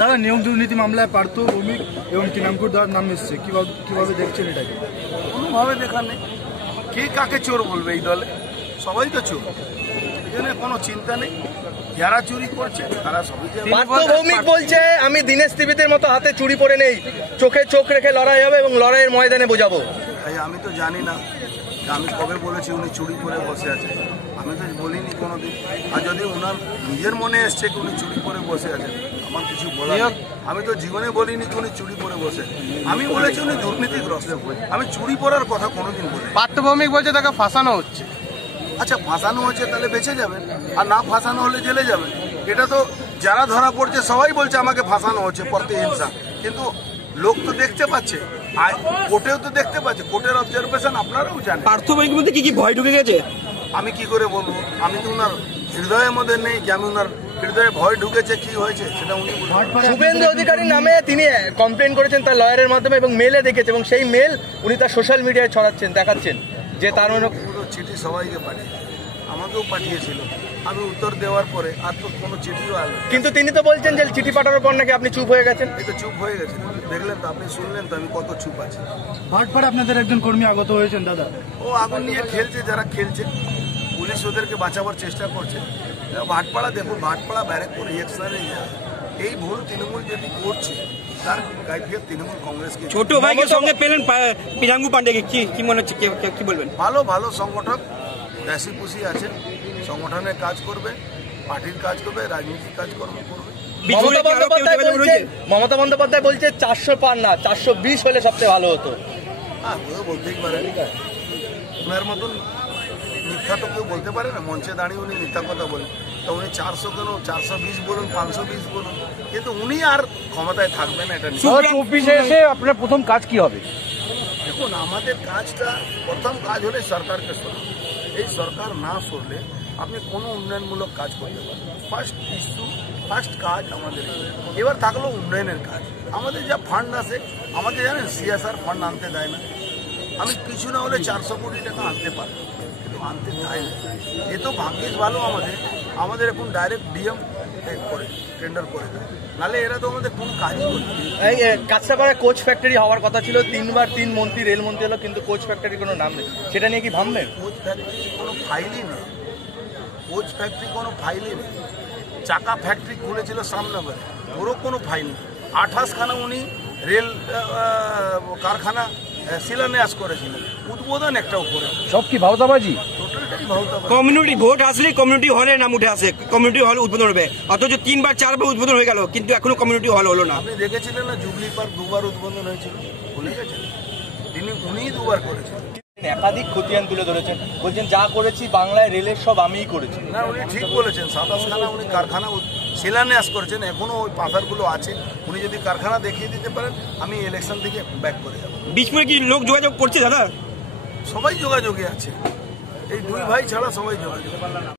দাদা নিয়ম দুর্নীতি মামলায় পার্থ ভৌমিক এবং তৃণমূল দার নাম এসছে, কিভাবে দেখছেন এটাকে? কোনোভাবে দেখার নেই, কে কাকে চোর বলবে এই দলে? সবাই তো চোর, এই জন্য কোনো চিন্তা নেই। যারা চুরি করছে তারা সবাই। পার্থ ভৌমিক বলছে আমি দীনেশ ত্রিবেদীর মতো হাতে চুরি পরে নেই, চোখে চোখ রেখে লড়াই হবে এবং লড়াইয়ের ময়দানে বোঝাবো। আমি তো জানি না আমি কবে বলেছি উনি চুরি করে বসে আছে, আমি তো বলিনি কোনোদিন। আর যদি ওনার নিজের মনে এসছে কি উনি চুরি করে বসে আছেন, আমার কিছু বলার নেই। আমি তো জীবনে বলিনি কি উনি চুরি করে বসে, আমি বলেছি উনি দুর্নীতিগ্রস্ত। আমি চুরি করার কথা কোনোদিন বলি। পার্থ ভৌমিক বলছে তাকে ফাঁসানো হচ্ছে। আচ্ছা, ফাঁসানো হচ্ছে তাহলে বেঁচে যাবেন, আর না ফাঁসানো হলে জেলে যাবেন। এটা তো যারা ধরা পড়ছে সবাই বলছে আমাকে ফাঁসানো হচ্ছে, প্রতিহিংসা। কিন্তু লোক তো দেখতে পাচ্ছে, কোর্টেও তো দেখতে পাচ্ছে, কোর্টের অবজারভেশন আপনারাও জানেন। পার্থ ভৌমিকের মধ্যে কি ভয় ঢুকে গেছে? আমি কি করে বলবো? আমি তো ওনার হৃদয়ের মধ্যে নেই যে আমি ওনার হৃদয়ে ভয় ঢুকেছে কি হয়েছে সেটা উনি বলবেন। শুভেন্দু অধিকারীর নামে তিনি কমপ্লেন করেছেন তার লয়ারের মাধ্যমে এবং মেলে দেখেছে, এবং সেই মেল উনি তার সোশ্যাল মিডিয়ায় ছড়াচ্ছেন, দেখাচ্ছেন যে তার পুরো চিঠি সবাইকে পাঠিয়ে, আমাকেও পাঠিয়েছিল। আমি উত্তর দেওয়ার পরে আর তো কোনো চিঠিও আসলো। কিন্তু তিনি তো বলছেন যে চিঠি পাঠানোর পর নাকি আপনি চুপ হয়ে গেছেন। এই তো চুপ হয়ে গেছেন, দেখলেন তো, আপনি শুনলেন তো আমি কত চুপ আছি। ভাটপাড়া আপনাদের একজন কর্মী আগত হয়েছেন দাদা, ও আগুন নিয়ে খেলছে, যারা খেলছে পুলিশ ওদেরকে বাঁচাবার চেষ্টা করছে। ভাটপাড়া দেখুন, ভাটপাড়া ব্যারাকপুর রিয়েকশনারি এই ভুল তৃণমূল যদি করছে তার গাইফিয়ার তৃণমূল কংগ্রেসকে। ছোট ভাইকে সঙ্গে পেলেন পিনাঙ্গু পান্ডেকে, কি মনে হচ্ছে, কি বলবেন? ভালো সংগঠক, রাশি পুষি আছে, সংগঠনের কাজ করবে, পার্টির কাজ করবে, রাজনীতির কাজকর্ম করবে। মমতা বন্দ্যোপাধ্যায় বলছে 400 পার না 420 হলে সবচেয়ে ভালো হতো। হ্যাঁ, বলতেই পারে, ওনার মতন মিথ্যা তো কেউ বলতে পারে না। মঞ্চে দাঁড়িয়ে উনি মিথ্যা কথা বলেন, তো উনি 400 কেন 420 বলুন, 520 বলুন, কিন্তু উনি আর ক্ষমতায় থাকবেন না। এটা অফিসে এসে আপনার প্রথম কাজ কি হবে? দেখুন, আমাদের কাজটা প্রথম কাজ হলে সরকারকে সরানো। এই সরকার না সরলে আপনি কোনো উন্নয়নমূলক কাজ করতে পারেন। ফার্স্ট কাজ আমাদের এবার থাকলো উন্নয়নের কাজ। আমাদের যা ফান্ড আসে, আমাকে জানেন সিএসআর ফান্ড আনতে দেয় না। আমি কিছু না হলে 400 কোটি টাকা আনতে পারি, কিন্তু আনতে দেয় না। এ তো ভাগ্যিস ভালো আমাদের এখন ডাইরেক্ট ডিএম করে টেন্ডার করে দেয়, নাহলে এরা তো আমাদের কোন কাজই করবে। এই কাজটা করে কোচ ফ্যাক্টরি হওয়ার কথা ছিল, 3 মন্ত্রী রেলমন্ত্রী হলো, কিন্তু কোচ ফ্যাক্টরির কোনো নাম নেই। সেটা নিয়ে কি ভাববেন? কোচ ফ্যাক্টরি কোনো ফাইলই নেই, কোচ ফ্যাক্টরি কোনো ফাইলই নেই। চাকা ফ্যাক্টরি খুলেছিল সামনগরে, ওরও কোনো ফাইল নেই। 28খানা উনি রেল কারখানা শিলান্যাস করেছিলেন, উদ্বোধন একটাও করে। সব কি ভাওতাবাজি? টোটালটাই ভাওতাবাজি। কমিউনিটি ভোট আসলে কমিউনিটি হলে নাম উঠে আসে, কমিউনিটি হল উদ্বোধন হবে, অথচ 3-4 উদ্বোধন হয়ে গেল, কিন্তু এখনো কমিউনিটি হল হলো না। আপনি দেখেছিলেন না জুবলি পার্ক 2বার উদ্বোধন হয়েছিল, ভুলে গেছেন? উনিই 2বার করেছেন। একাধিক খতিয়ান তুলে ধরেছেন, বলছেন যা করেছি বাংলায় রেলের সব আমিই করেছি। না, উনি ঠিক বলেছেন। 27খানা উনি কারখানা শিলান্যাস করেছেন, এখনো ওই পাথরগুলো আছে। উনি যদি কারখানা দেখিয়ে দিতে পারেন, আমি ইলেকশন থেকে ব্যাক করে যাবো। বিজপুরে কি লোক যোগাযোগ করছে দাদা? সবাই যোগাযোগে আছে, এই 2 ভাই ছাড়া সবাই যোগাযোগ।